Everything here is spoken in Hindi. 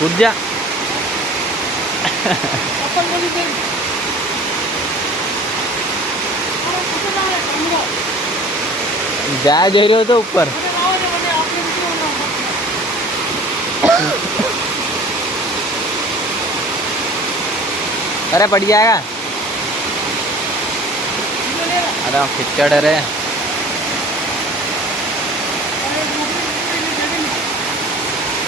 कूद जा। जा रहे हो तो ऊपर। अरे पड़ जाएगा। अरे खिच्चड़ रे।